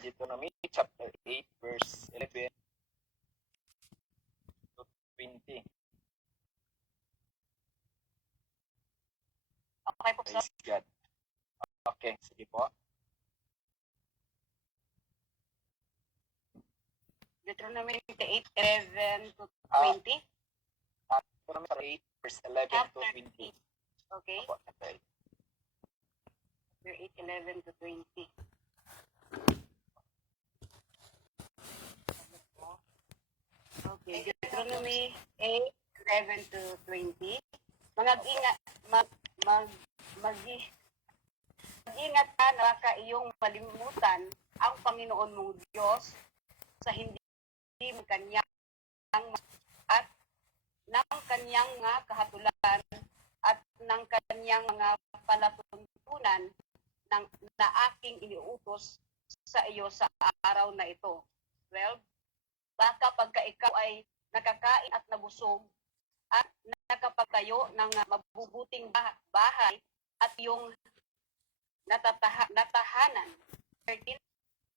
Deuteronomy chapter 8 verse 11 to 20. Okay po, sir. Praise God. Okay, sige po. Deuteronomy 8:11 to Ah. 20. Deuteronomy chapter 8 verse 11 to 20. Okay. Opo, chapter 8. Chapter 8:11 to 20. Okay, Deuteronomy 8:11 to 20. Mag-ingat ka na baka iyong malimutan ang Panginoon mong Diyos sa hindi mo kanyang at ng kanyang mga kahatulan at ng kanyang mga palatuntunan na aking iniutos sa iyo sa araw na ito. 12. Baka pagka ikaw ay nakakain at nabusog at nakapagtayo ng mabubuting bahay at iyong natahanan. 13.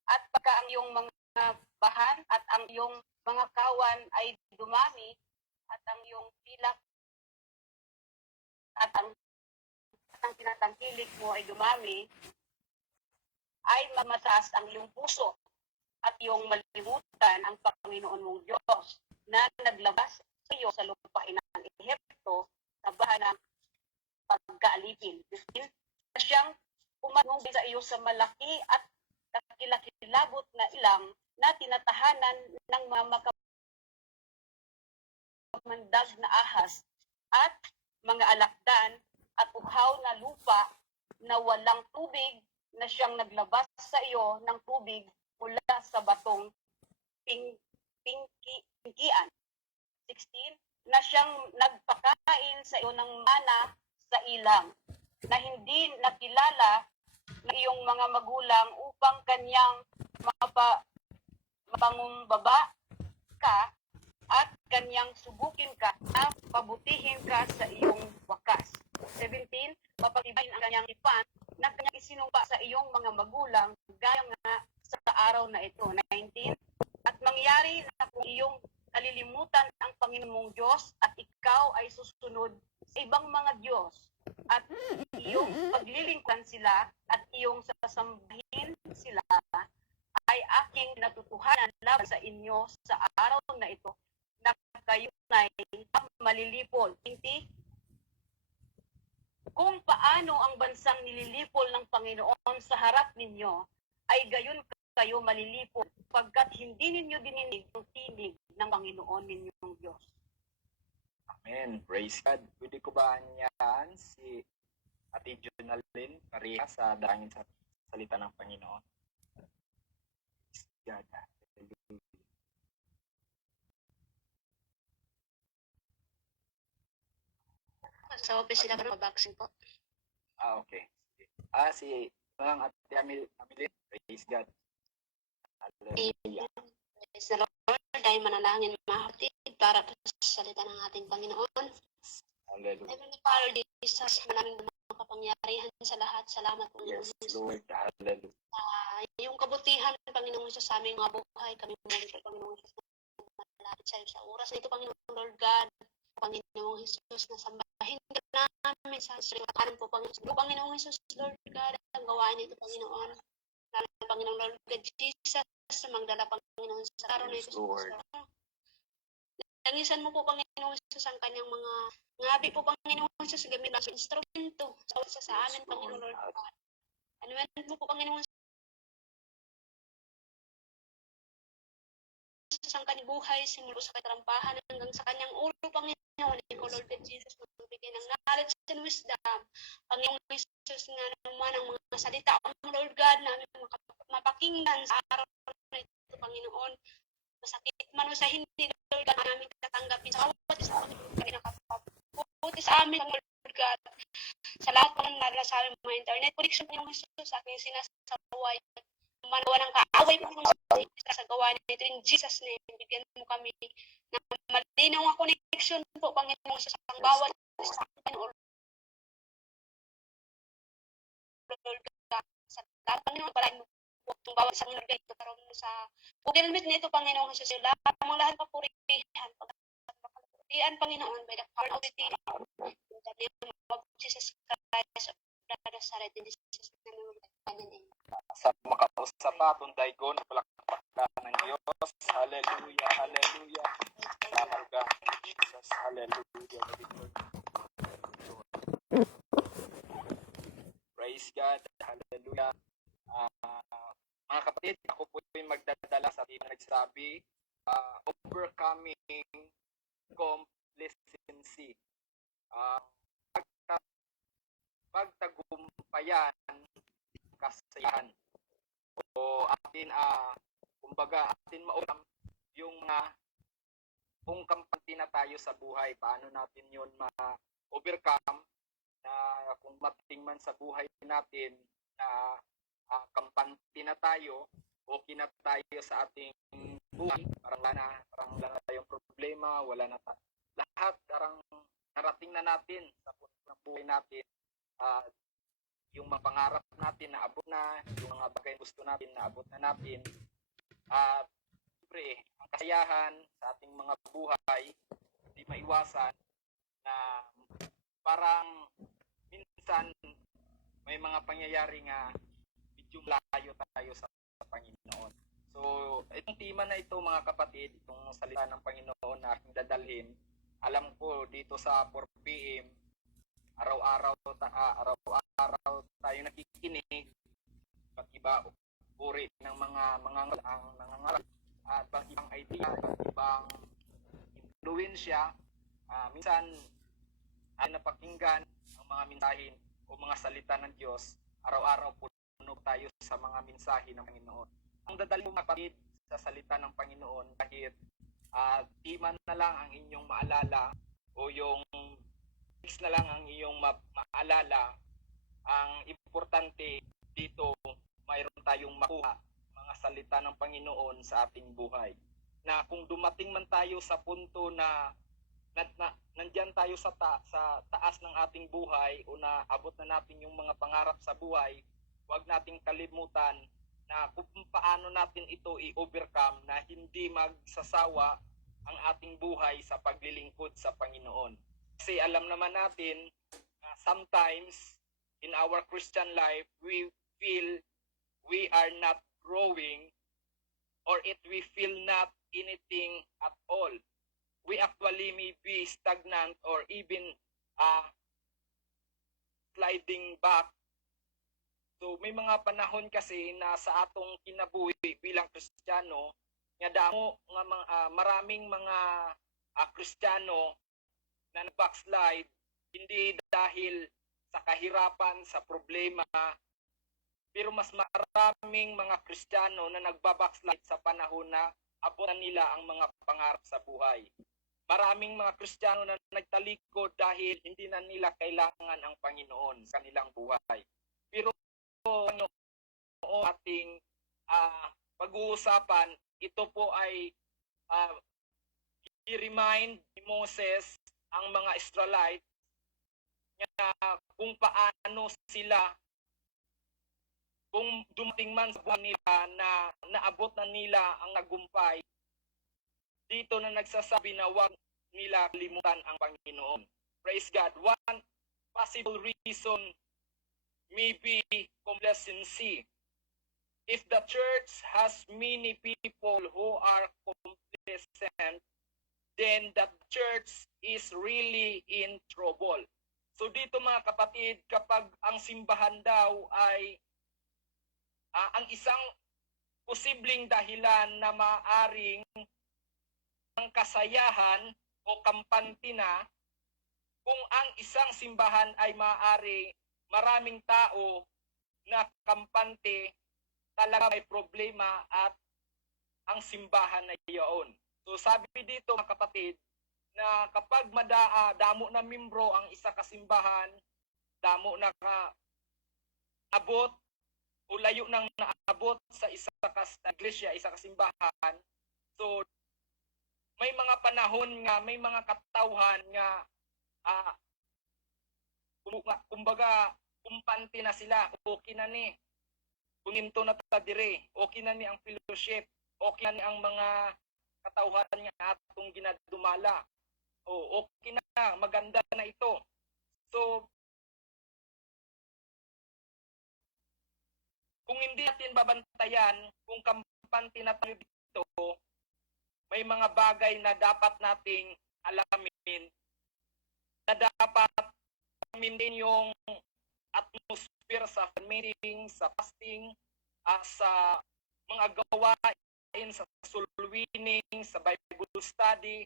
At pagka ang iyong mga bahan at ang iyong mga kawan ay dumami at ang iyong pilak at ang tinatangkilik mo ay dumami, ay mamataas ang iyong puso at iyong malimutan ang Panginoon mong Diyos na naglabas sa iyo sa lupain ng Ehipto sa bahan ng pagkaalipin. 15. Siyang umanong sa iyo sa malaki at kakilakilabot na ilang na tinatahanan ng mga makamandag na ahas at mga alakdan at uhaw na lupa na walang tubig, na siyang naglabas sa iyo ng tubig mula sa batong pingkian. 16. Na siyang nagpakain sa iyo ng mana sa ilang na hindi nakilala ng iyong mga magulang upang kanyang mapangumbaba ka at kanyang subukin ka at pabutihin ka sa iyong wakas. 17. Papatibayin ang kanyang ipan na kanyang isinumpa sa iyong mga magulang gaya nga sa araw na ito. 19. At mangyari na kung iyong kalilimutan ang Panginoon mong Diyos at ikaw ay susunod sa ibang mga Diyos at iyong paglilingkuran sila at iyong sasambahin sila, ay aking natutuhanan laban sa inyo sa araw na ito na kayo ay malilipol. 20. Kung paano ang bansang nililipol ng Panginoon sa harap ninyo, ay gayon kayo malilipol pagkat hindi ninyo dininig ang tinig ng Panginoon ninyong Diyos. Amen. Praise God. Pwede ko ba niyan si Ate Jonalyn Pareha sa dalangin sa salita ng Panginoon? Praise God. Hallelujah. Sa office sila ka vaccine po. Okay. Si Ate Amelie. Praise God. Hallelujah. Praise the Lord. Dahil manalangin mga kapatid para sa salita ng ating Panginoon. Hallelujah. Heavenly Father, Jesus, maraming makapangyarihan sa lahat. Salamat po. Yes, Lord. Hallelujah. Yung kabutihan, Panginoon Jesus, sa aming mga buhay, kami mga Panginoon Jesus, malapit sa iyo sa oras na ito, Panginoon Lord God, Panginoong Jesus, na sambahin ka namin sa sariwatan po, Panginoong Jesus, Lord God, ang gawain nito, Panginoon. Lalo, Panginoong Lord God, Jesus, sa magdala, Panginoon, sa araw na ito, Langisan mo po, Panginoon Jesus, ang kanyang mga ngabi po, Panginoon Jesus, gamit ang instrumento sa amin, Panginoon Lord God. Anuman mo po, Panginoon Jesus, ang kanyang buhay, simula sa katarampahan hanggang sa kanyang ulo, Panginoon, ikaw, Lord God Jesus, magbigay ng knowledge and wisdom, Panginoon Jesus, nga naman ang mga salita, Lord God, namin mapakinggan sa araw na ito, Panginoon. Masakit man o sa hindi, Lord God, namin katanggapin sa bawat isa nakapabuti sa amin, Lord God, sa lahat po ng nalala sa aming mga internet connection, Panginoong Jesus, sa aking sinasaway, manawa ng kaaway, Panginoong Jesus, sa gawa nito, in Jesus' name, bigyan mo kami ng malinaw ang connection po, Panginoong Jesus, ang bawat isa, Panginoon, Lord God, sa lahat, Panginoon, parahin mo Kung bawat isang organito karon sa ugilmit nito Panginoong Hesus lamang lahat papurihan pagpapurihan Panginoon by the power of the Spirit in the name of Jesus Christ of Nazareth in Jesus name amen. Sa makausapaton daygon palakpakan ng Diyos. Hallelujah, hallelujah. Salamat ka, Jesus. Hallelujah. Praise God. Hallelujah. Mga kapatid, ako po yung magdadala sa ating nagsabi, overcoming complacency. Pagtagumpayan kasayahan. O atin, kumbaga, atin maulam yung mga kung kampante na tayo sa buhay, paano natin yun ma-overcome na kung mating man sa buhay natin na kampante na tayo, okay na tayo sa ating buhay, parang wala na tayong problema, wala na lahat, parang narating na natin sa buhay natin, yung mga pangarap natin naabot na, yung mga bagay gusto natin naabot na natin, at siyempre, ang kasayahan sa ating mga buhay, hindi maiwasan na parang minsan may mga pangyayari nga medyo layo tayo sa Panginoon. So, itong tema na ito mga kapatid, itong salita ng Panginoon na aking dadalhin, alam ko dito sa 4 PM, araw-araw tayo nakikinig, iba't iba uri ng mga nangangaral at ibang idea, ibang influensya. Minsan ay napakinggan ang mga mensahe o mga salita ng Diyos, araw-araw puno tayo sa mga mensahe ng Panginoon. Ang dadalhin mo kapatid sa salita ng Panginoon kahit di man na lang ang inyong maalala o yung text na lang ang iyong maalala, ang importante dito mayroon tayong makuha mga salita ng Panginoon sa ating buhay. Na kung dumating man tayo sa punto na nandyan tayo sa taas ng ating buhay o na abot na natin yung mga pangarap sa buhay, huwag nating kalimutan na kung paano natin ito i-overcome na hindi magsasawa ang ating buhay sa paglilingkod sa Panginoon. Kasi alam naman natin sometimes in our Christian life, we feel we are not growing or we feel not anything at all. We actually may be stagnant or even sliding back. So may mga panahon kasi na sa atong kinabuhi bilang Kristiyano, nga damo nga maraming mga Kristiyano na backslide hindi dahil sa kahirapan, sa problema, pero mas maraming mga Kristiyano na nagbabackslide sa panahon na abot na nila ang mga pangarap sa buhay. Maraming mga Kristiyano na nagtalikod dahil hindi na nila kailangan ang Panginoon sa kanilang buhay. Pero ano ating pag-uusapan, ito po ay i-remind ni Moses ang mga Israelites na kung paano sila, kung dumating man sa buhay nila na naabot na nila ang nagumpay, dito na nagsasabi na huwag nila kalimutan ang Panginoon. Praise God. One possible reason may be complacency. If the church has many people who are complacent, then the church is really in trouble. So dito mga kapatid, kapag ang simbahan daw ay ang isang posibleng dahilan na maaring ang kasayahan o kampante na, kung ang isang simbahan ay maaring maraming tao na kampante, talaga may problema at ang simbahan na iyon. So sabi dito mga kapatid, na kapag damo na membro ang isa kasimbahan, damo na abot o layo nang naabot sa isa iglesia, isa kasimbahan, so may mga panahon nga, may mga katawhan nga kumbaga kumpante na sila, okay na ni. kuninto na ta dire, okay na ni ang fellowship, okay na ni ang mga katauhan nga atong ginadumala. O okay na, maganda na ito. So, kung hindi natin babantayan, kung kampante na tayo dito, may mga bagay na dapat nating alamin, na dapat maintain yung atmosphere sa meeting, sa fasting, sa mga gawain, sa soul winning, sa Bible study,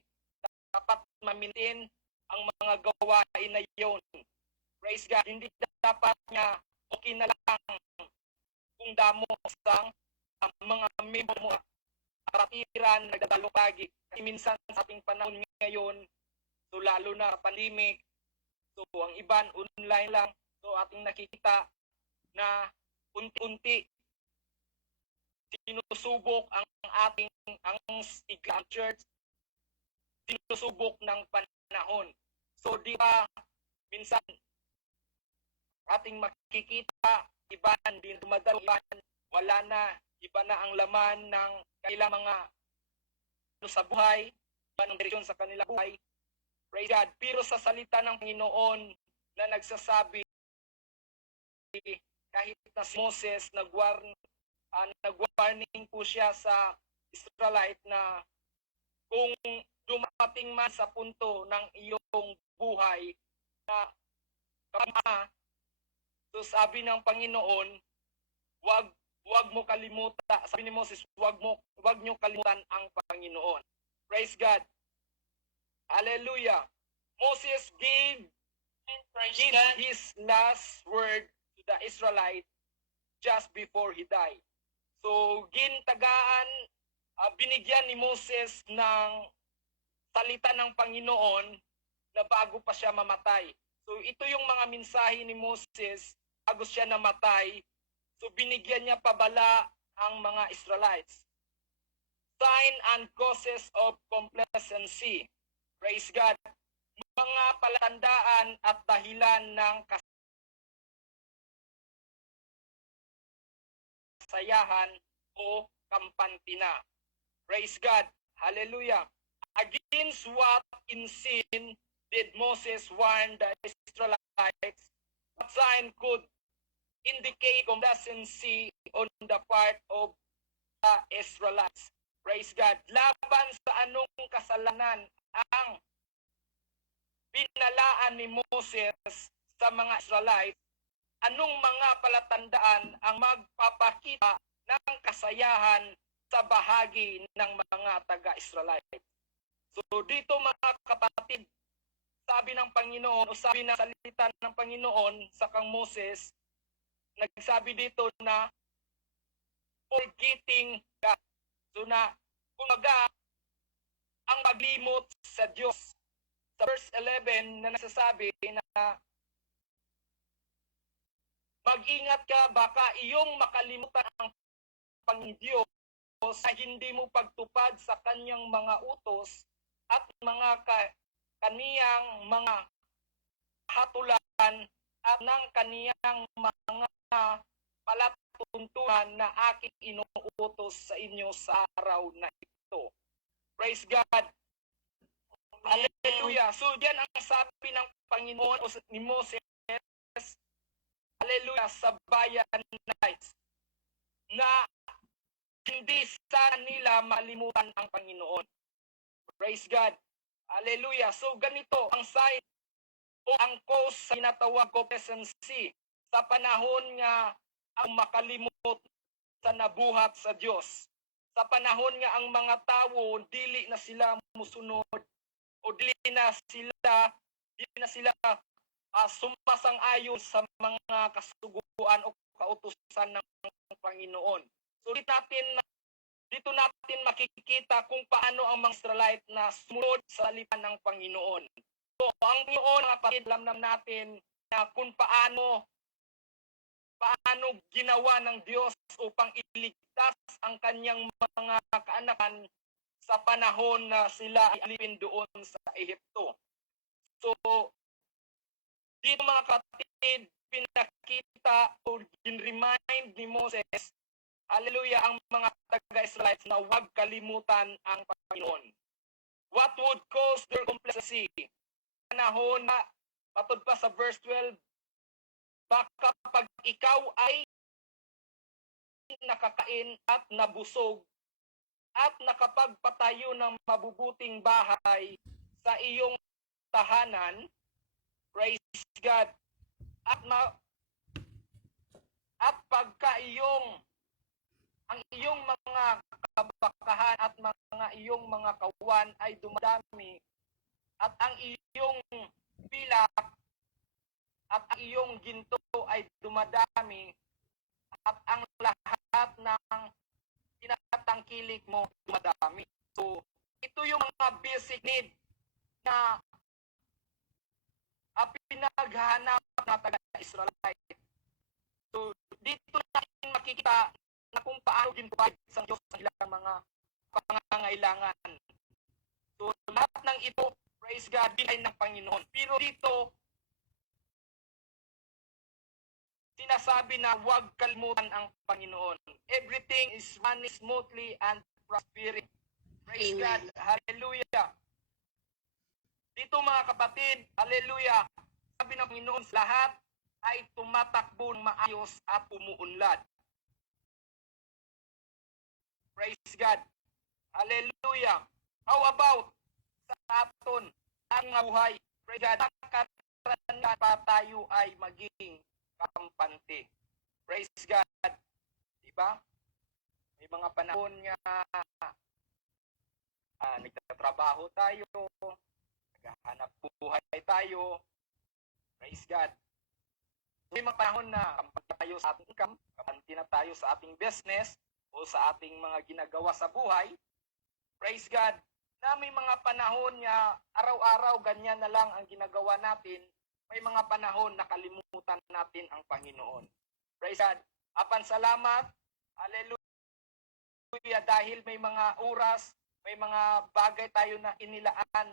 dapat ma-maintain ang mga gawain na yon. Praise God. Hindi dapat niya okay na lang kung damo sang mga member mo kapatiran, nagdadalo pagi. Kasi minsan sa ating panahon ngayon, so lalo na pandemic, so ang iban online lang, so ating nakikita na unti-unti sinusubok ang sigla church, sinusubok ng panahon. So di ba minsan ating makikita iban din dumadalo, iban wala na, iba na ang laman ng kailang mga sa buhay, iba ng direksyon sa kanilang buhay. Praise God. Pero sa salita ng Panginoon na nagsasabi, kahit na si Moses nag-warning po siya sa Israelite na kung dumating man sa punto ng iyong buhay na so sabi ng Panginoon, wag mo kalimutan. Sabi ni Moses, wag niyo kalimutan ang Panginoon. Praise God. Hallelujah. Moses gave his last word to the Israelite just before he died. So, binigyan ni Moses ng salita ng Panginoon na bago pa siya mamatay. So, ito yung mga mensahe ni Moses bago siya namatay. So, binigyan niya pabala ang mga Israelites. Sign and causes of complacency. Praise God. Mga palatandaan at dahilan ng kasayahan o kampantina. Praise God. Hallelujah. Against what in sin did Moses warn the Israelites? What sign could indicate complacency on the part of the Israelites? Praise God. Laban sa anong kasalanan ang binalaan ni Moses sa mga Israelites? Anong mga palatandaan ang magpapakita ng kasayahan sa bahagi ng mga taga-Israelite? So dito mga kapatid, sabi ng Panginoon o sabi ng salita ng Panginoon sa kang Moses, nagsabi dito na forgetting God. So na, kumaga, ang paglimot sa Diyos. Sa verse 11 na nagsasabi na mag-ingat ka, baka iyong makalimutan ang Panginoon sa hindi mo pagtupad sa kanyang mga utos at mga kaniyang mga hatulan at ng kaniyang mga palatuntunan na aking inuutos sa inyo sa araw na ito. Praise God. Hallelujah. So diyan ang sabi ng Panginoon ni Moses, hallelujah, sa bayan na hindi sana nila malimutan ang Panginoon. Praise God. Hallelujah. So ganito ang sign o ang cause sa tinatawag complacency sa panahon nga ang makalimot sa nabuhat sa Diyos. Sa panahon nga ang mga tao dili na sila musunod o dili na sila sumasang-ayon sa mga kasuguan o kautusan ng Panginoon. So dito natin makikita kung paano ang mga Israelite na sumunod sa salita ng Panginoon. So ang Panginoon, mga kapatid, alam natin na kung paano ginawa ng Diyos upang iligtas ang kanyang mga kaanakan sa panahon na sila alipin doon sa Ehipto. So Dito mga kapatid, pinakita o remind ni Moses, hallelujah, ang mga taga-Israelites na huwag kalimutan ang Panginoon. What would cause their complacency? Panahon na, patod pa sa verse 12, baka pag ikaw ay nakakain at nabusog at nakapagpatayo ng mabubuting bahay sa iyong tahanan, praise God, at pagka ang iyong mga kabakahan at mga iyong mga kawan ay dumadami at ang iyong pilak at ang iyong ginto ay dumadami at ang lahat ng tinatangkilik mo dumadami. So, ito yung mga basic need na pinaghahanap na taga-Israelite. So, dito natin makikita na kung paano ginpahid sa Diyos sa ilang mga pangangailangan. So, lahat ng ito, praise God, binigay ng Panginoon. Pero dito, sinasabi na huwag kalimutan ang Panginoon. Everything is running smoothly and prospering. Praise God. Hallelujah. Dito mga kapatid, hallelujah. Sabi ng Panginoon, lahat ay tumatakbo maayos at umuunlad. Praise God. Hallelujah. How about sa aton ang buhay? Praise God. Karanasan pa tayo ay maging kampante. Praise God. Diba? May mga panahon nga nagtatrabaho tayo, naghahanap buhay tayo. Praise God. May mga panahon na kampante tayo sa ating income, kampante na tayo sa ating business, o sa ating mga ginagawa sa buhay. Praise God. Na may mga panahon nga araw-araw ganyan na lang ang ginagawa natin. May mga panahon na kalimutan natin ang Panginoon. Praise God. Apan salamat. Hallelujah. Dahil may mga oras, may mga bagay tayo na inilaan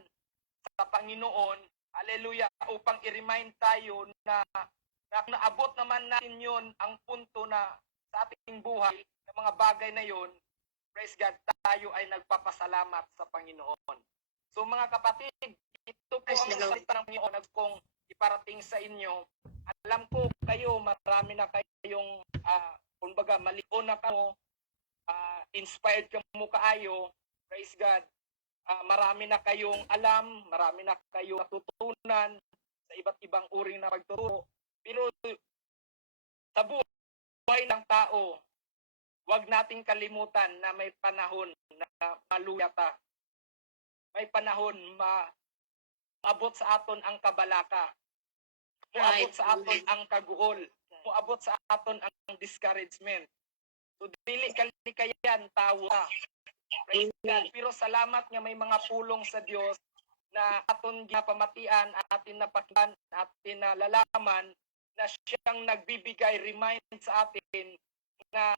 sa Panginoon. Hallelujah. Upang i-remind tayo na naabot naman natin yun ang punto na sa ating buhay, ng mga bagay na yun, praise God, tayo ay nagpapasalamat sa Panginoon. So mga kapatid, ito po ang salita ng Panginoon kung iparating sa inyo. Alam ko kayo, marami na kayong, kumbaga, malion na kayo, inspired ka mo kaayo, praise God. Marami na kayong alam, marami na kayong natutunan sa iba't ibang uri na pagtuturo. Pero sa buhay ng tao, huwag nating kalimutan na may panahon na maluyata. May panahon maabot sa aton ang kabalaka. Muabot sa aton ang kaguol. Muabot sa aton ang discouragement. So, dili kalikayan, tawa. Praise God. Pero salamat nga may mga pulong sa Diyos na aton ginapamatian, atin napakinggan, atin nalalaman na siyang nagbibigay, remind sa atin na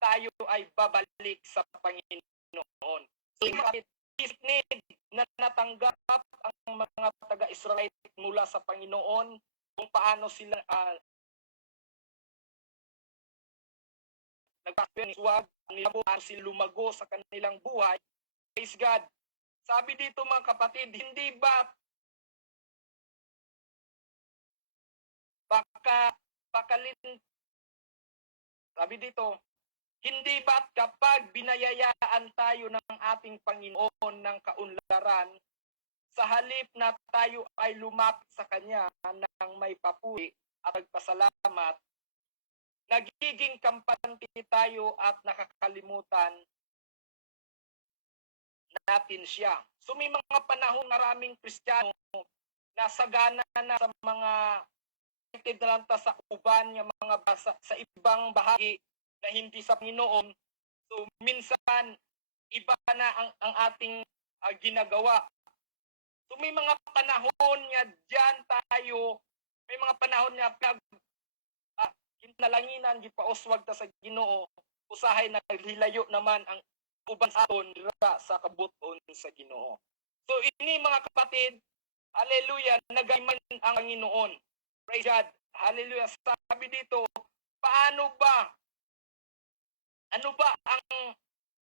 tayo ay babalik sa Panginoon. So, need na natanggap ang mga taga-Israelite mula sa Panginoon kung paano sila nagpapinsuwag, paano sila lumago sa kanilang buhay. Praise God. Sabi dito mga kapatid, hindi ba sabi dito, hindi ba't kapag binayayaan tayo ng ating Panginoon ng kaunlaran, sa halip na tayo ay lumapit sa Kanya ng may papuri at nagpasalamat, nagiging kampante tayo at nakakalimutan natin siya. So may mga panahon maraming Kristiyano na sagana na sa mga na sa uban ng mga basa, sa ibang bahagi na hindi sa Panginoon. So minsan iba na ang ating ginagawa. So may mga panahon nga diyan tayo, may mga panahon nga kinalanginan gipauswag ta sa Ginoo, usahay na hilayo naman ang uban aton sa kabuton sa Ginoo. So ini mga kapatid, Hallelujah, nagayman ang Panginoon. Praise God. Hallelujah. Sabi dito, paano ba? Ano ba ang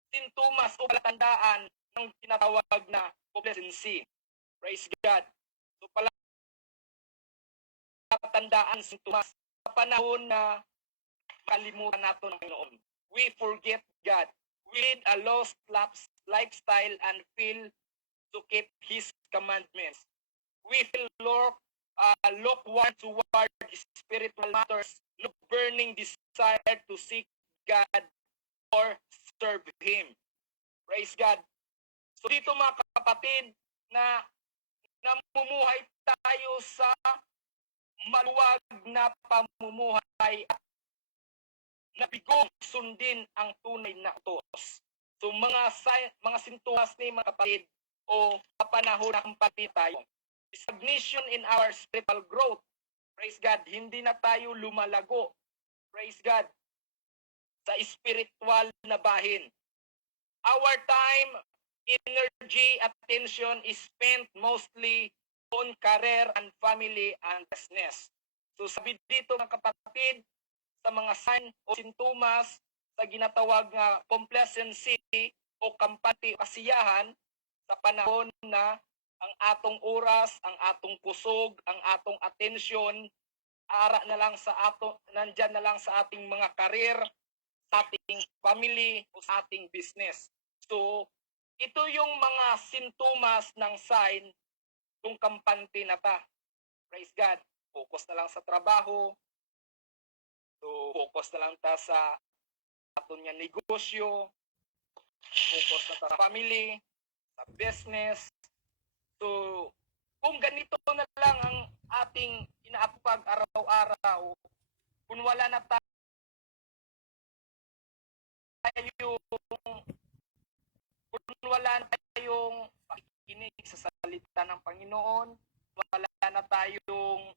sintomas o palatandaan ng tinatawag na complacency? Praise God. So palatandaan, sintomas sa panahon na kalimutan natin ng Panginoon. We forget God. We lead a lost lifestyle and fail to keep His commandments. We feel lukewarm toward spiritual matters, no burning desire to seek God or serve Him. Praise God. So dito mga kapatid, na namumuhay tayo sa maluwag na pamumuhay at nabigong sundin ang tunay na utos. So mga sintomas ni mga kapatid o kapanahon ng pati tayo. Stagnation in our spiritual growth. Praise God. Hindi na tayo lumalago. Praise God. Sa spiritual na bahin. Our time, energy, attention is spent mostly on career and family and business. So sabi dito ng kapatid, sa mga sign o sintomas sa ginatawag nga complacency o kampante o kasiyahan sa panahon na ang atong oras, ang atong kusog, ang atong atensyon, ara na lang sa ato, nandyan na lang sa ating mga karir, sa ating family o sa ating business. So, ito yung mga sintomas ng sign kung kampante na ta. Praise God. Focus na lang sa trabaho. So, focus na lang ta sa aton nga negosyo. Focus na ta sa family, sa business. So, kung ganito na lang ang ating inaapag araw-araw, kung wala na tayo kung wala na tayong pakikinig sa salita ng Panginoon, wala na tayong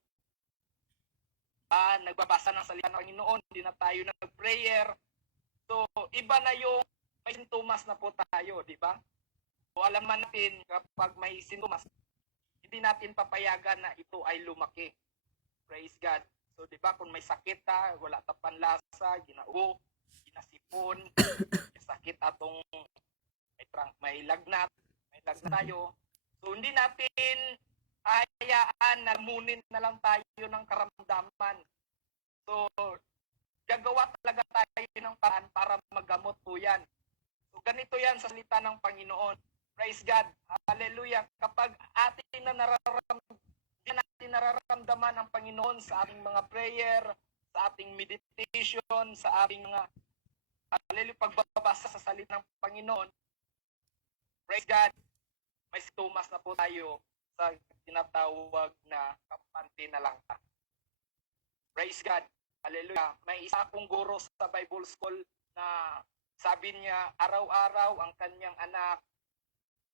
nagbabasa ng salita ng Panginoon, hindi na tayo nag-prayer, so iba na yung may sintomas na po tayo, di ba? So alam man natin kapag may sintomas, hindi natin papayagan na ito ay lumaki. Praise God. So di ba kung may sakit ta, wala ta panlasa, ginaubo, ginasipon, sakit atong may lagnat tayo. So hindi natin hayaan na munin na lang tayo ng karamdaman. So gagawa talaga tayo ng paraan para magamot po yan. So ganito yan sa salita ng Panginoon. Praise God. Hallelujah. Kapag natin nararamdaman ang Panginoon sa ating mga prayer, sa ating meditation, sa ating mga pagbabasa sa salita ng Panginoon, praise God, may sintomas na po tayo sa tinatawag na kampante na lang ta. Praise God. Hallelujah. May isa akong guro sa Bible School na sabi niya, araw-araw ang kanyang anak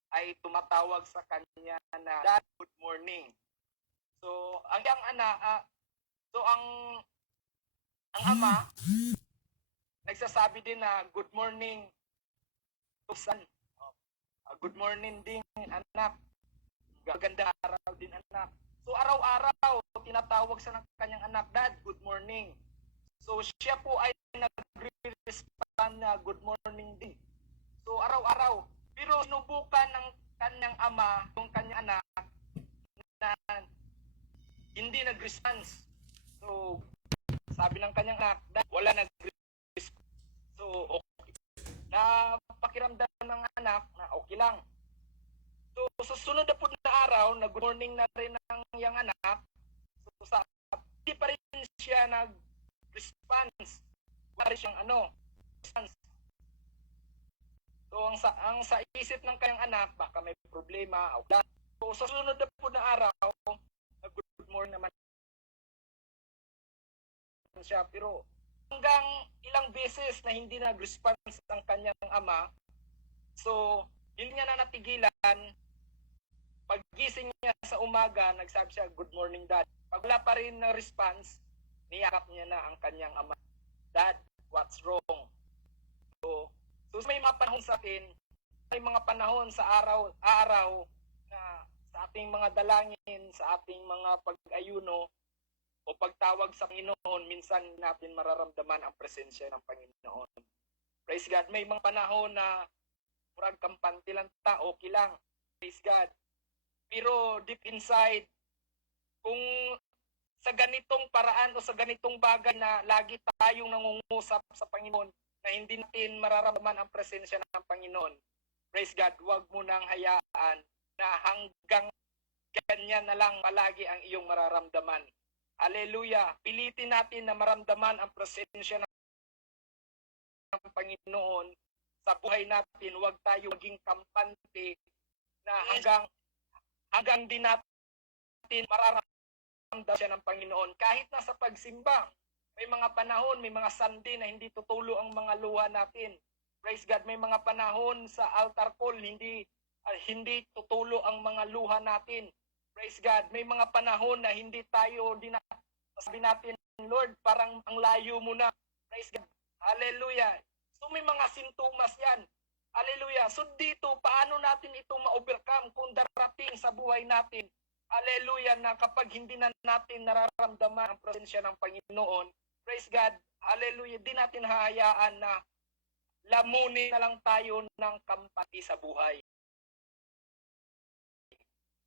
ay tumatawag sa kanya na, Dad, good morning. So, ang anak, ang ama, nagsasabi din na, good morning to son. Good morning din, anak. Gaganda araw din, anak. So, araw-araw, tinatawag sa kanyang anak, Dad, good morning. So, siya po ay nag-respond na good morning din. So, araw-araw. Pero sinubukan ng kanyang ama, yung kanyang anak, na hindi nag-response. So, sabi ng kanyang anak, wala nag-response. So, okay. Napakiramdam ng anak na okay lang. So, sa sunod na po na araw, nag-good morning na rin ng yung anak. So, hindi pa rin siya nag-response. Wala rin siyang response. So, ang sa isip ng kanyang anak, baka may problema. Okay. So, sa sunod na po na araw, nag-good morning naman siya. Pero, hanggang ilang beses na hindi nag-response ang kanyang ama, so, hindi niya na natigilan. Paggising niya sa umaga, nagsabi siya, good morning, Dad. Pag wala pa rin na response, niyakap niya na ang kanyang ama. Dad, what's wrong? So may mga panahon sa atin, may mga panahon sa araw na sa sa ating mga dalangin, sa ating mga pag-ayuno o pagtawag sa Panginoon, minsan natin mararamdaman ang presensya ng Panginoon. Praise God. May mga panahon na murag kampante lang ta, okay lang. Praise God. Pero deep inside, kung sa ganitong paraan o sa ganitong bagay na lagi tayong nangungusap sa Panginoon na hindi natin mararamdaman ang presensya ng Panginoon, praise God, huwag mo nang hayaan na hanggang ganyan na lang palagi ang iyong mararamdaman. Hallelujah. Pilitin natin na maramdaman ang presensya ng Panginoon sa buhay natin. Huwag tayo maging kampante na hanggang din natin mararamdaman siya ng Panginoon. Kahit na sa pagsimba, may mga panahon, may mga Sunday na hindi tutulo ang mga luha natin. Praise God, may mga panahon sa altar call, hindi tutulo ang mga luha natin. Praise God, may mga panahon na hindi tayo, sabi natin, Lord, parang ang layo mo na. Praise God, hallelujah. So may mga sintomas yan. Hallelujah. So dito, paano natin ito ma-overcome kung darating sa buhay natin? Hallelujah, na kapag hindi na natin nararamdaman ang presensya ng Panginoon, praise God, hallelujah, di natin hahayaan na lamunin na lang tayo ng kampati sa buhay.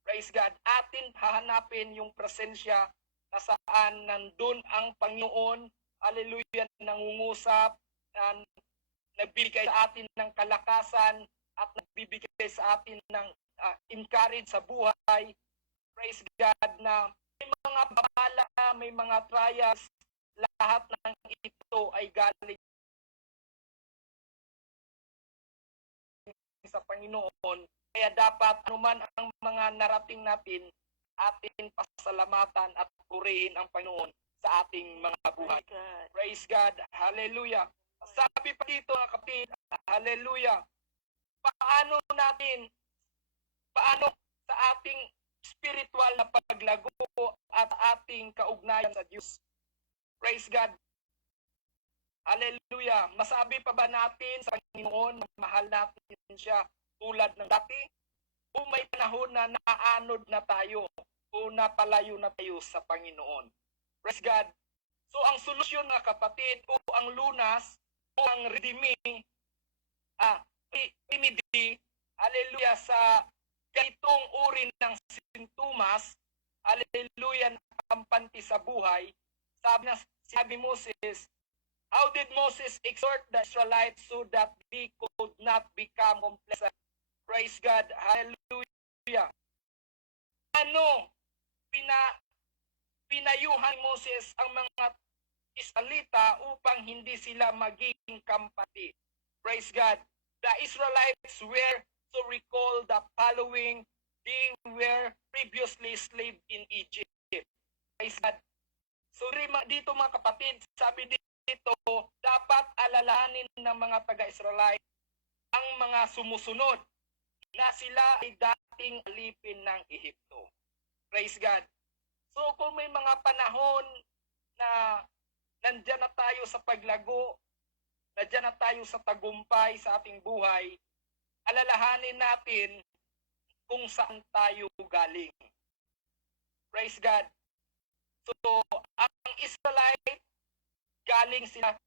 Praise God, atin hahanapin yung presensya na saan nandun ang Panginoon, hallelujah, nangungusap, na nagbibigay sa atin ng kalakasan at nagbibigay sa atin ng encourage sa buhay. Praise God, na may mga babala, may mga trials, lahat ng ito ay galing sa Panginoon. Kaya dapat anuman ang mga narating natin, atin pasalamatan at purihin ang Panginoon sa ating mga buhay. Praise God. Hallelujah. Sabi pa dito mga kapatid, hallelujah, paano sa ating spiritual na paglago at ating kaugnayan sa Diyos. Praise God. Hallelujah. Masabi pa ba natin sa Panginoon na mahal natin siya tulad ng dati? O may panahon na naaanod na tayo o napalayo na tayo sa Panginoon? Praise God. So ang solusyon mga kapatid o ang lunas o ang remedy, hallelujah, sa ganitong uri ng sintomas, hallelujah, na kampante sa buhay, sabi Moses, how did Moses exhort the Israelites so that they could not become complacent? Praise God, hallelujah. Ano, pinayuhan Moses ang mga Israelita upang hindi sila maging kampante. Praise God. The Israelites were, to recall the following, they were previously slaves in Egypt. Praise God. So dito mga kapatid, sabi dito, dapat alalahanin ng mga taga-Israelite ang mga sumusunod na sila ay dating alipin ng Ehipto. Praise God. So kung may mga panahon na nandyan na tayo sa paglago, nandyan na tayo sa tagumpay sa ating buhay, alalahanin natin kung saan tayo galing. Praise God. So, ang Israelite, galing sila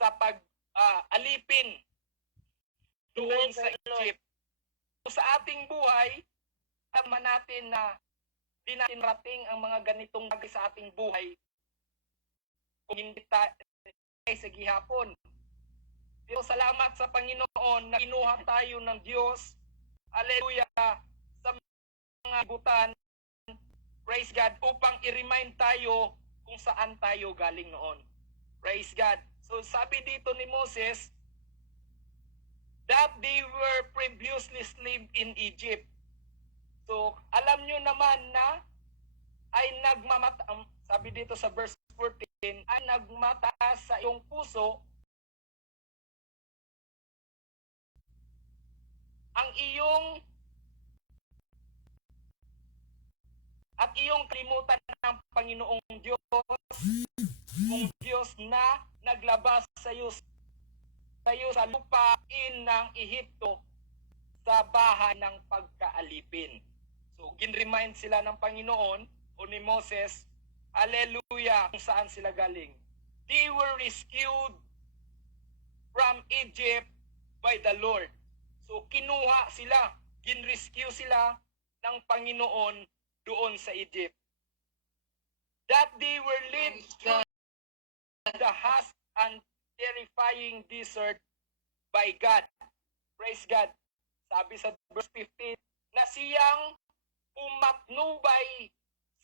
sa pag-alipin doon sa Egypt. So, sa ating buhay, tama natin na di natin rating ang mga ganitong bagay sa ating buhay kung hindi tayo sa gihapon. Pero salamat sa Panginoon na kinuha tayo ng Diyos, hallelujah, sa mga ibutan, praise God, upang i-remind tayo kung saan tayo galing noon. Praise God. So sabi dito ni Moses, that they were previously slaves in Egypt. So alam nyo naman na ay sabi dito sa verse 14, ay nagmataas sa iyong puso ang iyong kalimutan ng Panginoong Diyos, kung Diyos na naglabas sa iyo sa lupain ng Ehipto sa bahay ng pagkaalipin. So So, gin-remind sila ng Panginoon o ni Moses, hallelujah, kung saan sila galing. They were rescued from Egypt by the Lord. So, kinuha sila, gin-rescue sila ng Panginoon doon sa Egypt. That they were led through the harsh and terrifying desert by God. Praise God. Sabi sa verse 15, na siyang umatnubay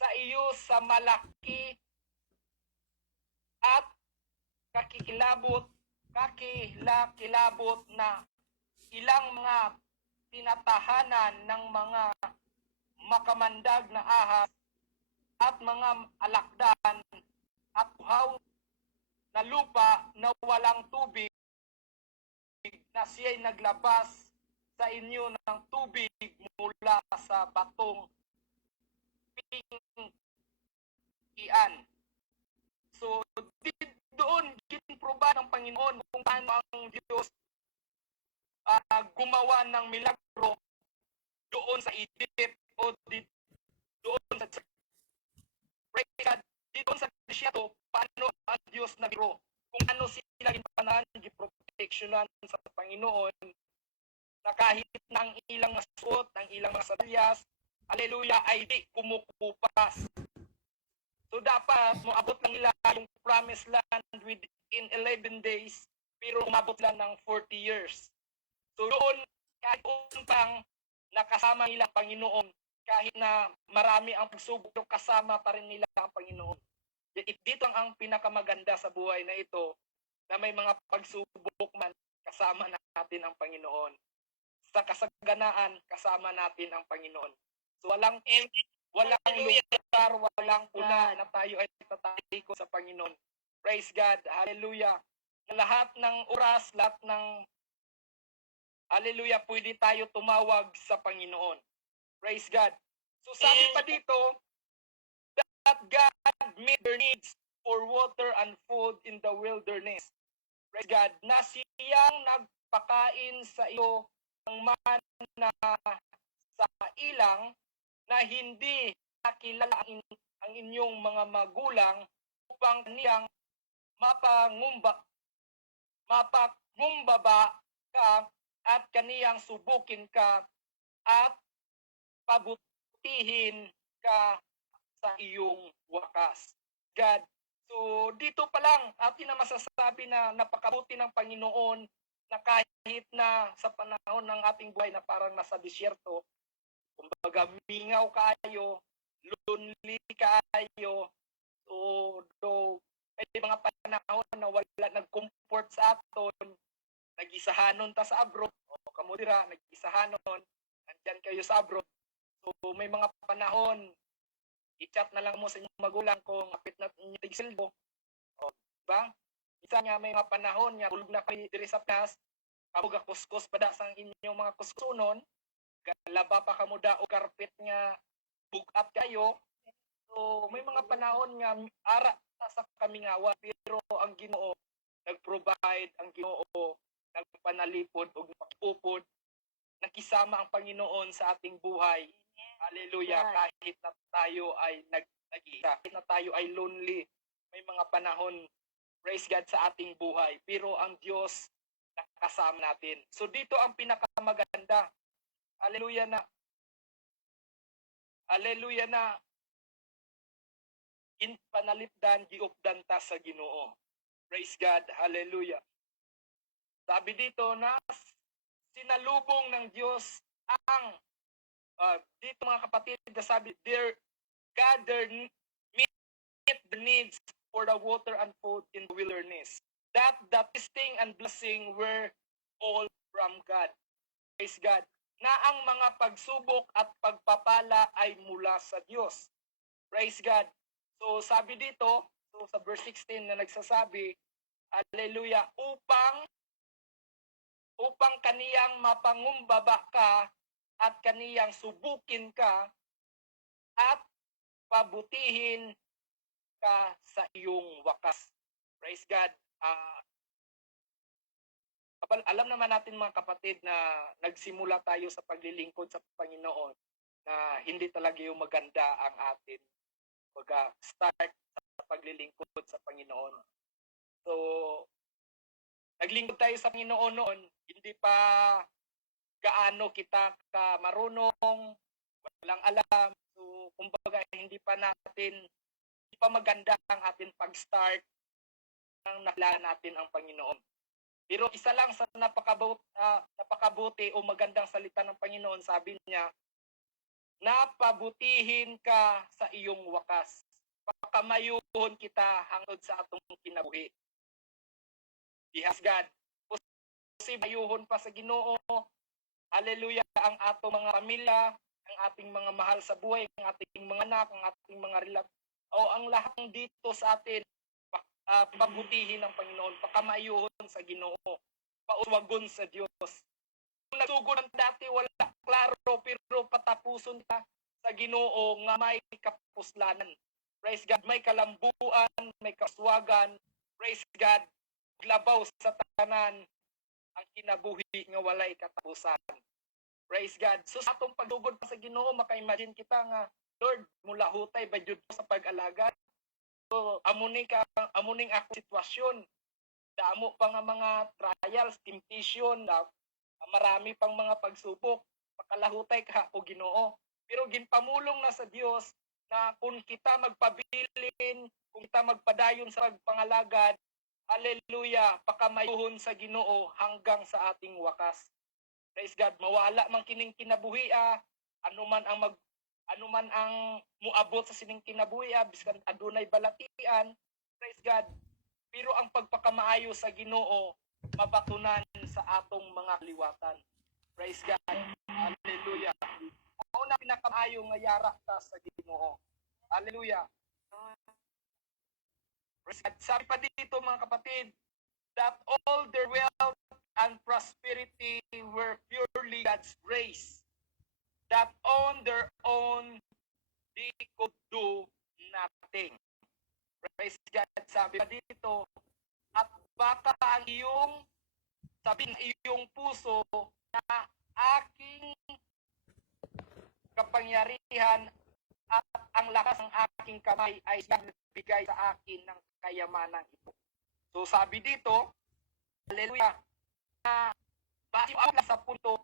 sa iyo sa malaki at kakilabot na ilang mga tinatahanan ng mga makamandag na ahas at mga alakdan at uhaw na lupa na walang tubig, na siya'y naglabas sa inyo ng tubig mula sa batong pingian. So, doon ginproba ng Panginoon kung paano ang Diyos gumawa ng milagro doon sa Egypt o doon sa doon sa desierto, paano ang Diyos nagro, kung ano sila ginpanahan, giproteksyonan sa Panginoon, na kahit ng ilang mga suot, ng ilang mga sadalyas, hallelujah, ay di kumukupas. So dapat moabot lang nila yung promised land within 11 days, pero umabot lang ng 40 years. So doon, kahit pang nakasama nila ang Panginoon, kahit na marami ang pagsubok, kasama pa rin nila ang Panginoon. Dito ang pinakamaganda sa buhay na ito, na may mga pagsubok man, kasama natin ang Panginoon. Sa kasaganaan, kasama natin ang Panginoon. So walang lugar, walang puna na tayo ay tatahiko sa Panginoon. Praise God. Hallelujah. Lahat ng oras, lahat ng hallelujah, pwede tayo tumawag sa Panginoon. Praise God. So sabi pa dito, that God made their needs for water and food in the wilderness. Praise God. Na siyang nagpakain sa iyo ng mana sa ilang na hindi nakilala ang inyong mga magulang upang niyang mapangumbaba ka at kaniyang subukin ka at pabutihin ka sa iyong wakas. God. So dito pa lang atin na masasabi na napakabuti ng Panginoon, na kahit na sa panahon ng ating buhay na parang nasa disyerto, kumbaga mingaw kayo, lonely kayo, so may mga panahon na wala nag-comfort sa aton, nag-isahanon ta sa abroad, o kamudira, nag-isahanon, nandyan kayo sa abroad. So may mga panahon, i-chat na lang mo sa inyong magulang kung apit na inyong tigsildo. O, diba? Isa nga may mga panahon nga, ulog na kayo diri sa Pinas, kabuga kuskus pa da sa inyong mga kuskunon, laba pa kamo da o karpet nga bugat kayo. So may mga panahon nga ara sa kamingawa, pero ang Ginoo nag-provide, ang Ginoo nagpanalipod o nagpupod, nakisama ang Panginoon sa ating buhay. Hallelujah. Yeah. Kahit na tayo ay nag-iisa, kahit na tayo ay lonely, may mga panahon, praise God, sa ating buhay, pero ang Diyos nakasama natin. So dito ang pinakamaganda. Hallelujah na in panalipdan giupdan ta sa Ginoo. Praise God. Hallelujah. Sabi dito na sinalubong ng Diyos ang dito mga kapatid, sabi there gathered meet the needs for the water and food in the wilderness. That the testing and blessing were all from God. Praise God. Na ang mga pagsubok at pagpapala ay mula sa Diyos. Praise God. So sabi dito, so sa verse 16 na nagsasabi, hallelujah, upang kaniyang mapangumbaba ka at kaniyang subukin ka at pabutihin ka sa iyong wakas. Praise God. Alam naman natin mga kapatid na nagsimula tayo sa paglilingkod sa Panginoon, na hindi talaga yung maganda ang atin start sa paglilingkod sa Panginoon. So, naglingkod tayo sa Panginoon noon, hindi pa gaano kita ka marunong, walang alam. So, kumbaga, hindi pa maganda ang ating pag-start nang nakilala natin ang Panginoon. Pero isa lang sa napakabuti o magandang salita ng Panginoon, sabi niya, napabutihin ka sa iyong wakas. Pakamayuhon kita hangtod sa atong kinabuhi. Dihas God. Kasi mayuhon pa sa Ginoo. Hallelujah, ang atong mga pamilya, ang ating mga mahal sa buhay, ang ating mga anak, ang ating mga o ang lahat dito sa atin, pabutihin ng Panginoon, pakamayuhon sa Ginoo, pauswagon sa Diyos. Kung nagsugon dati, wala klaro, pero patapuson ka sa Ginoo nga may kapuslanan. Praise God, may kalambuan, may kaswagan. Praise God, labaw sa tanan ang kinabuhi nga walay katapusan. Praise God. So sa atong pagsugod sa Ginoo, maka-imagine kita nga, Lord, mula hutay ba jud sa pag-alagad? So amuning ako sitwasyon. Damo pa nga mga trials, temptation, marami pang mga pagsubok. Makalahutay ka o Ginoo. Pero ginpamulong na sa Dios na kung kita magpabilin, kung kita magpadayon sa pagpangalagad, hallelujah, pakamayuhon sa Ginoo hanggang sa ating wakas. Praise God, mawala man kining kinabuhi, anuman ang muabot sa sining kinabuhi, biskan adunay balatian, praise God. Pero ang pagpakamaayo sa Ginoo, mabatunan sa atong mga liwatan. Praise God, hallelujah. Mao na pinakamaayo nga yara ta sa Ginoo. Hallelujah. Sabi pa dito mga kapatid, that all their wealth and prosperity were purely God's grace, that on their own they could do nothing. Praise God. Sabi pa dito, at baka ang iyong puso na aking kapangyarihan at ang lakas ng aking kamay ay siyang nagbigay sa akin ng kayamanan ito. So sabi dito, hallelujah, na base sa punto,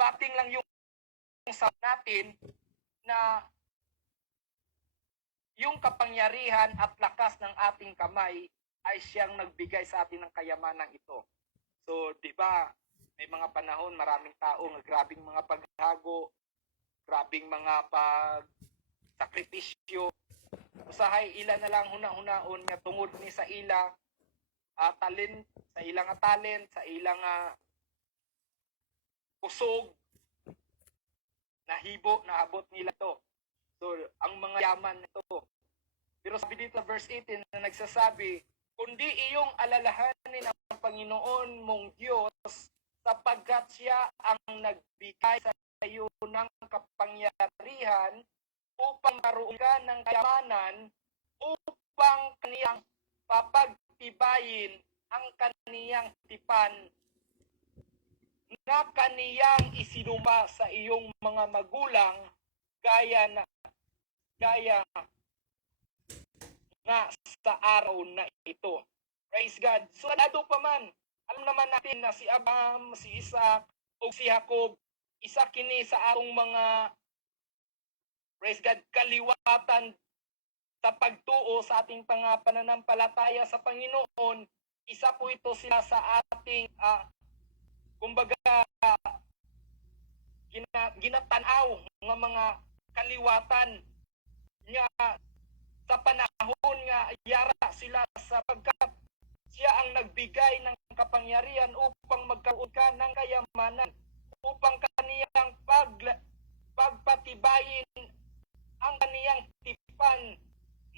bating lang yung sa natin na yung kapangyarihan at lakas ng ating kamay ay siyang nagbigay sa atin ng kayamanan ito. So, di ba, may mga panahon, maraming tao ng grabing mga paghago, grabing mga pagsakripisyo. Usahay ila na lang huna-hunaon nga tungod ni sa ila talent, sa ilang talent, sa ilang kusog, nahibo, naabot nila to. So, ang mga yaman nito. Pero sabi dito verse 18 na nagsasabi, kundi iyong alalahanin ang Panginoon mong Diyos sapagkat siya ang nagbigay sa iyo ng kapangyarihan upang maroon ka ng kayamanan upang kaniyang papagtibayin ang kaniyang tipan na kaniyang isinuma sa iyong mga magulang gaya nga sa araw na ito. Praise God. So, ano pa man, alam naman natin na si Abraham, si Isaac, o si Jacob, isa kini sa atong mga, praise God, kaliwatan sa pagtuo sa ating pananampalataya sa Panginoon. Isa po ito sila sa ating, kumbaga, ginatanaw ng mga kaliwatan nga sa panahon nga yara sila sapagkat siya ang nagbigay ng kapangyarihan upang magkaroon ka ng kayamanan, upang kaniyang pagpatibayin ang kaniyang tipan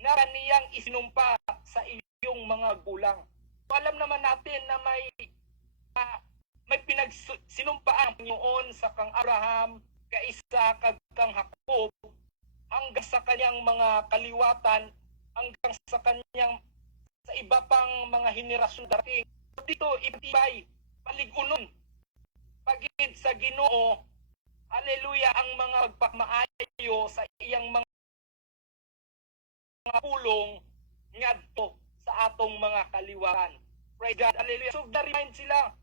na kaniyang isinumpa sa iyong mga gulang. So, alam naman natin na may pinagsinumpaan Panginoon sa kang Abraham, kay Isaac, kang Jacob, hanggang sa kanyang mga kaliwatan, hanggang sa kanyang sa iba pang mga henerasyon darating. So dito, ibay, paligunon, pagid sa Ginoo, hallelujah, ang mga pagpamaayo sa iyang mga pulong ngadto sa atong mga kaliwatan. Praise God, hallelujah. So, na-remind sila,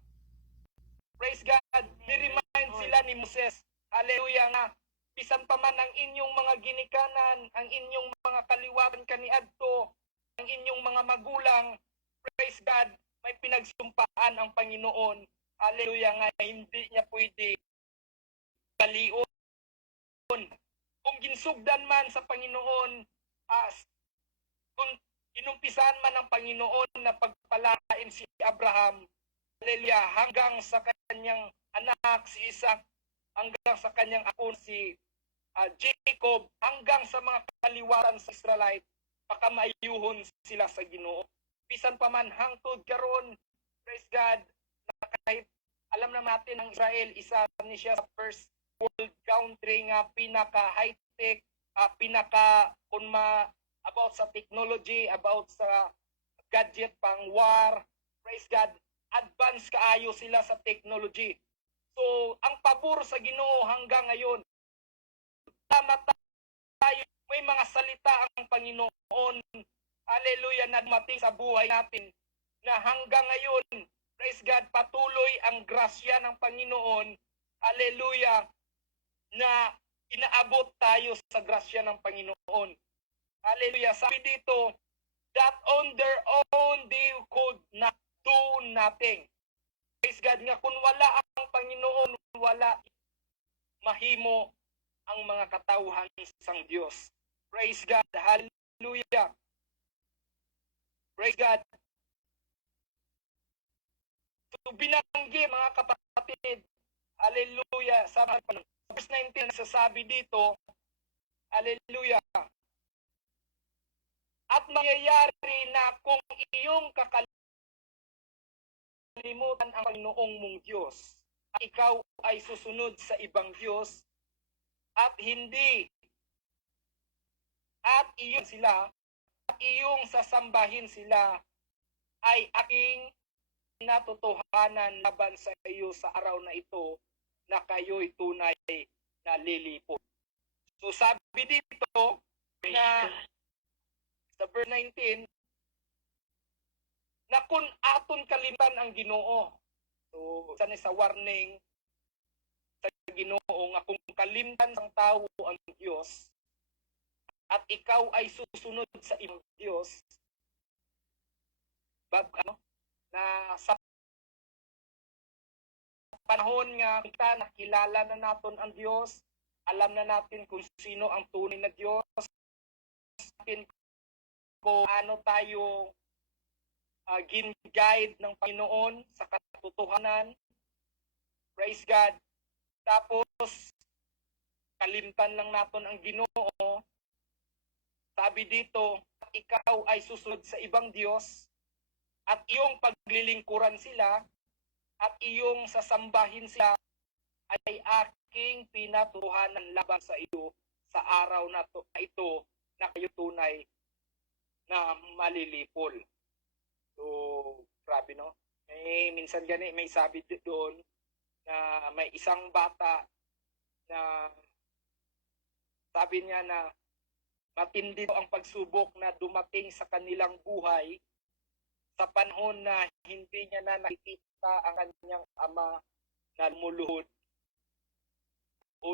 praise God, ni-remind sila ni Moses, hallelujah, nga, bisan pa man ang inyong mga ginikanan, ang inyong mga kaliwatan kaniadto, ang inyong mga magulang, praise God, may pinagsumpaan ang Panginoon, hallelujah, nga hindi niya pwede kalion. Kung ginsugdan man sa Panginoon, kung inumpisan man ng Panginoon na pagpalain si Abraham, hallelujah, hanggang sa kanyang anak si Isaac, hanggang sa kanyang apo si Jacob, hanggang sa mga kaliwatan sa Israelite, makamayuhon sila sa Ginoo. Bisan pa man hangtod karon, praise God, na kahit alam na natin ang Israel, isa ni siya sa first world country nga pinaka high-tech, pinaka about sa technology, about sa gadget pang war, praise God, advance kaayo sila sa technology. So, ang pabor sa Ginoo hanggang ngayon, tama tayo, may mga salita ang Panginoon, hallelujah, na dumating sa buhay natin, na hanggang ngayon, praise God, patuloy ang grasya ng Panginoon, hallelujah, na inaabot tayo sa grasya ng Panginoon. Hallelujah. Sabi dito, that on their own they could not do nothing. Praise God, nga kung wala ang Panginoon, wala mahimo ang mga katawhan ng Diyos. Praise God. Hallelujah. Praise God. So binanggi mga kapatid, hallelujah, sa verse 19 sasabi dito, hallelujah, at mangyayari na kung iyong kakalimutan ang Panginoong mong Diyos, at ikaw ay susunod sa ibang Diyos, at hindi, at iyong sila, at iyong sasambahin sila, ay aking natutuhanan laban sa iyo sa araw na ito, na kayo'y tunay na lilipot. So sabi dito, na sa verse 19, na kung aton kalimutan ang Ginoo. So, sana sa warning sa Ginoo nga kung kalimutan ng tao ang Diyos at ikaw ay susunod sa ibang Diyos, na sa panahon nga kita nakilala na natin ang Diyos, alam na natin kung sino ang tunay na Diyos, kung ano tayo gin-guide ng Panginoon sa katotohanan. Praise God. Tapos, kalimtan lang natin ang Ginoo. Sabi dito, ikaw ay susunod sa ibang Diyos at iyong paglilingkuran sila at iyong sasambahin sila ay aking pinatuhanan laban sa iyo sa araw na ito na kayo tunay na malilipol. So, grabe no? Minsan gani, may sabi doon na may isang bata na sabi niya na matindi ang pagsubok na dumating sa kanilang buhay sa panahon na hindi niya na nakikita ang kanyang ama na lumuluhod o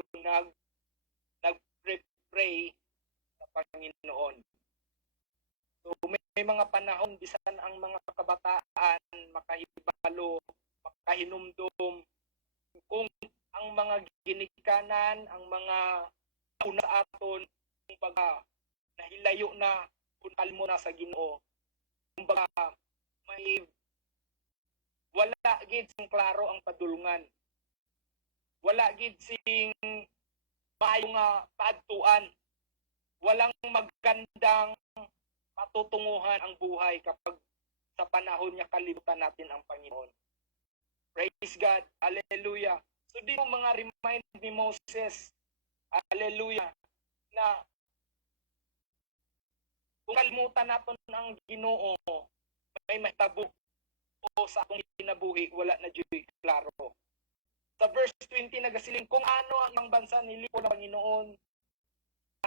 nag-pray sa Panginoon. So may mga panahon bisan ang mga kabataan makahibalo, makahinumdum kung ang mga ginikanan, ang mga una aton, kumbaga nahilayo na kung kalmo na sa Ginoo. Kumbaga may wala gid sing klaro ang padulungan. Wala gid sing maayo nga paadtuan. Walang magandang matutunguhan ang buhay kapag sa panahon niya kalimutan natin ang Panginoon. Praise God. Hallelujah. So dito mga remind ni Moses, hallelujah, na kung kalimutan natin ang Ginoo, may mahitabo o sa akong kinabuhi, wala na diyu'y klaro. Sa verse 20 nagasiling kung ano ang ibang bansa nilipol ng Panginoon,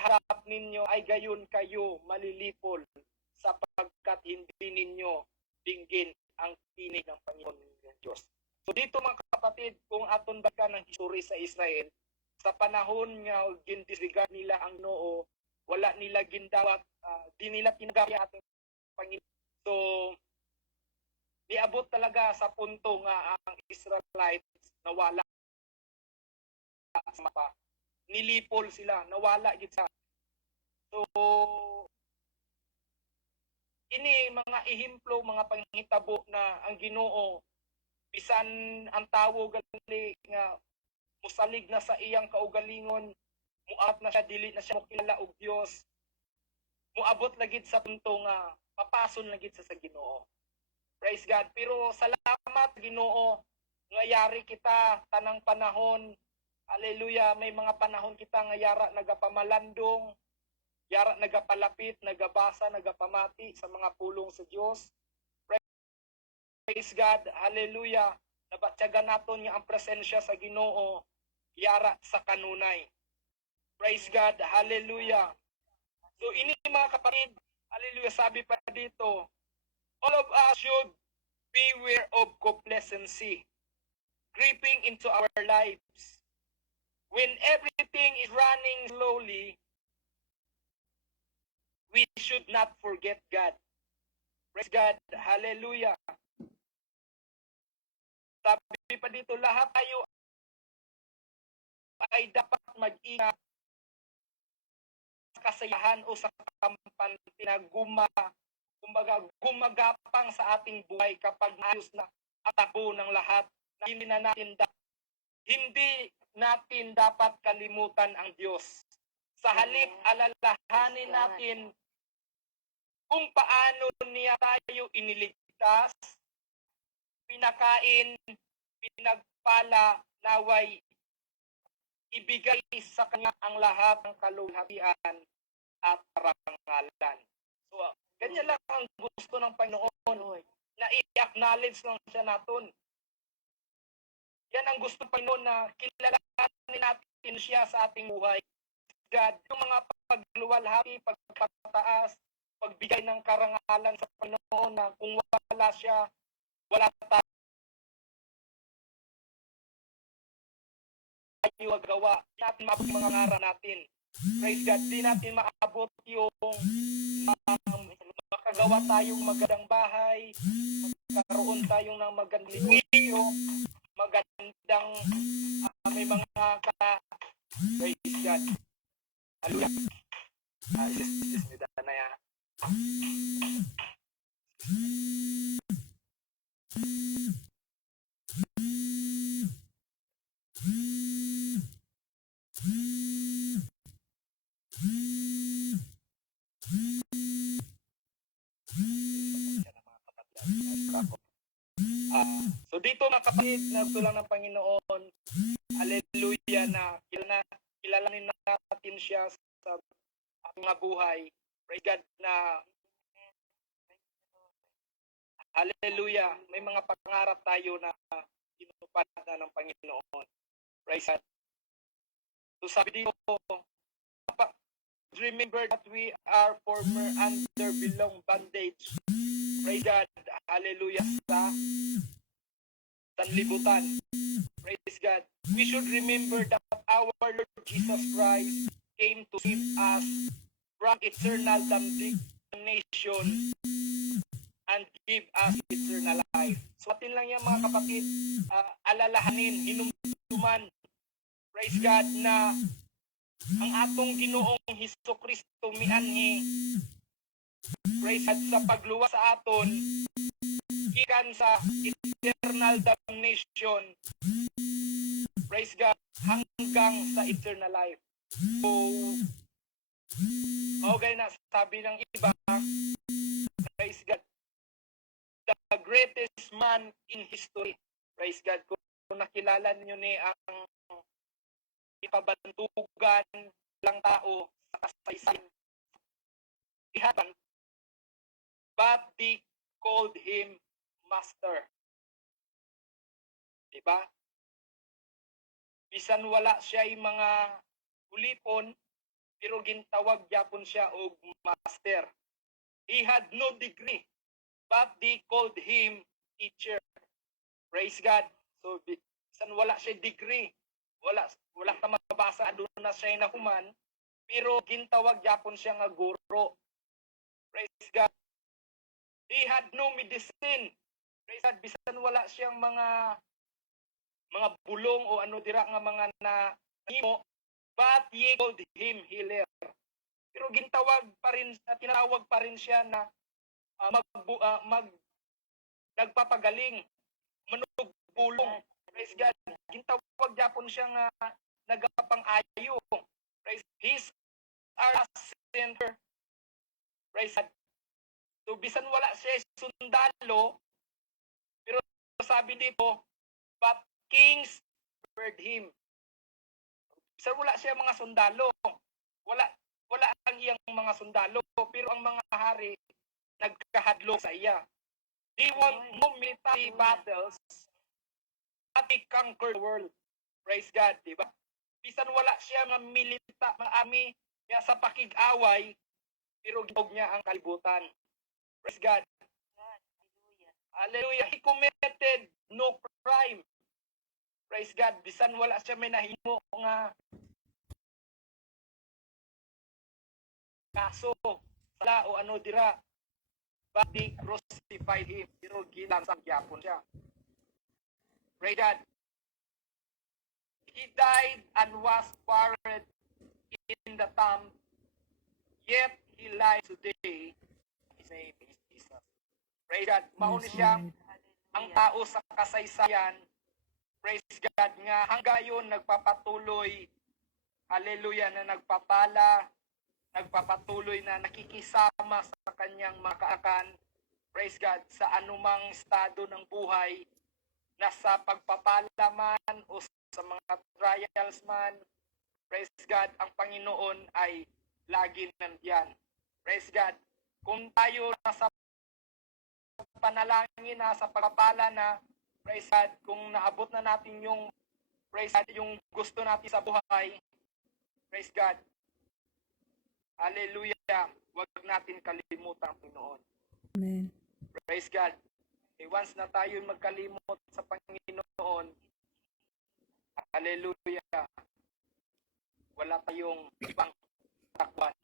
harap ninyo ay gayon kayo malilipol sapagkat hindi ninyo dinggin ang tinig ng Panginoon ng Diyos. So dito mga kapatid, kung aton baka ng history sa Israel, sa panahon nga gindisregard nila ang Ginoo, wala nila gindawat, di nila tinagaya ating Panginoon. So, niabot talaga sa punto nga ang Israelites nawala sa mapa. Nilipol sila, nawala gid sa. So, ini mga ehemplo, mga panghitabo na ang Ginoo bisan ang tawo gali nga musalig na sa iyang kaugalingon, muat na siya, dili na siya mokilala og Dios. Muabot lagid sa punto nga papason lagid sa Ginoo. Praise God. Pero salamat Ginoo nga yari kita tanang panahon. Hallelujah. May mga panahon kita nga yara nagapamalandong, yara nagapalapit, nagabasa, nagapamati sa mga pulong sa Dios. Praise God. Hallelujah. Nabatyagan naton nga ang presensya sa Ginoo yara sa kanunay. Praise God. Hallelujah. So ini mga kapatid, hallelujah, sabi pa dito, all of us should beware of complacency creeping into our lives. When everything is running slowly, we should not forget God. Praise God. Hallelujah. Sabi pa dito, lahat tayo ay dapat mag-ingat sa kasayahan o sa kampante na gumagapang sa ating buhay kapag ayos na atako ng lahat na hindi natin dapat kalimutan ang Diyos. Sa halip, alalahanin natin kung paano niya tayo iniligtas, pinakain, pinagpala, naway ibigay sa kanya ang lahat ng kaluwalhatian at parangalan. So, ganyan lang ang gusto ng Panginoon, na i-acknowledge lang siya natin. Yan ang gusto ng Panginoon, na kilalanin natin siya sa ating buhay. God, yung mga pagluwalhati, pagpataas, pagbigay ng karangalan sa Panginoon, na kung wala siya, wala tayo magawa. Di natin maabot mga ngara natin. Praise God, di natin maabot yung makagawa tayong magandang bahay, magkaroon tayong ng magandang negosyo, magandang may mga praise God. Hallelujah. Isismida na yan. So dito mga kapatid, nagtulang ng Panginoon, hallelujah, na kilalanin natin siya sa ating mga buhay. Praise God, na hallelujah, may mga pangarap tayo na tinupad na ng Panginoon. Praise God. So sabi dito, remember that we are former under belong bondage. Praise God. Hallelujah. Sa sanlibutan. Praise God. We should remember that our Lord Jesus Christ came to save us from eternal damnation and give us eternal life. So atin lang yan mga kapatid, alalahanin, hinumduman, praise God, na ang atong Ginoong Hesukristo mianhi, praise God, sa pagluwas sa aton gikan sa eternal damnation, praise God, hanggang sa eternal life. So okay na sabi ng iba, praise God, the greatest man in history, praise God, kung nakilala niyo ni ang ipabantugan lang tao sa kasaysayan, but they called him master. Diba? bisan wala siya yung mga ulipon, pero gintawag gyapon siya og master. He had no degree, but they called him teacher. Praise God. So, bisan wala siya degree, wala ta mabasa doon na siya nahuman, pero gintawag gyapon siya nga guro. Praise God. He had no medicine. Praise God. Bisan wala siyang mga bulong o ano dira nga mga nahimo, but ye called him healer. Pero gintawag pa rin, tinawag pa rin siya na nagpapagaling, manugbulong. Praise God. Gintawag gyapon siya nga nagapang-ayo. Praise. He's our center. Praise God. So bisan wala siya sundalo, pero sabi dito, but kings heard him. Bisan wala siya mga sundalo, wala ang iyang mga sundalo, pero ang mga hari nagkahadlok sa iya. They won no military battles, but they conquered the world. Praise God, di ba? Bisan wala siya mga army niya sa pakig-away, pero gitog niya ang kalibutan. Praise God. Hallelujah. He committed no crime. Praise God. Bisan wala siya may nahimo nga kaso, sala o ano dira. But they crucified him. Pero ginasang gyapon siya. Praise God. He died and was buried in the tomb. Yet he lies today. His name is Jesus. Praise God. Mauni siya ang tao sa kasaysayan. Praise God nga hanggayon nagpapatuloy. Hallelujah, na nagpapatuloy na nakikisama sa kanyang mga kaakan. Praise God, sa anumang estado ng buhay, nasa pagpapala man o sa mga trials man. Praise God, ang Panginoon ay lagi nandiyan. Praise God. Kung tayo nasa panalangin na, sa pagpapala na, praise God, kung naabot na natin yung, praise God, yung gusto natin sa buhay, praise God. Hallelujah. Huwag natin kalimutan ang Panginoon. Amen. Praise God. Once na tayo magkalimot sa Panginoon, hallelujah, wala tayong ibang takwan.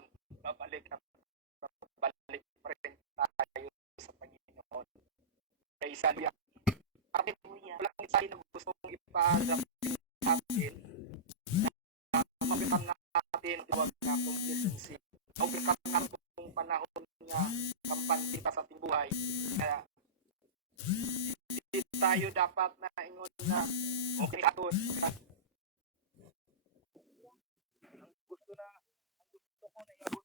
Babalik pa rin tayo sa Panginoon. Praise God. Walang isa na gustong ipahagapin natin na mabikam natin huwag na complacency. Mabikam na itong panahon nga kampantin sa ating buhay. Kaya hindi tayo dapat na ingon na okay,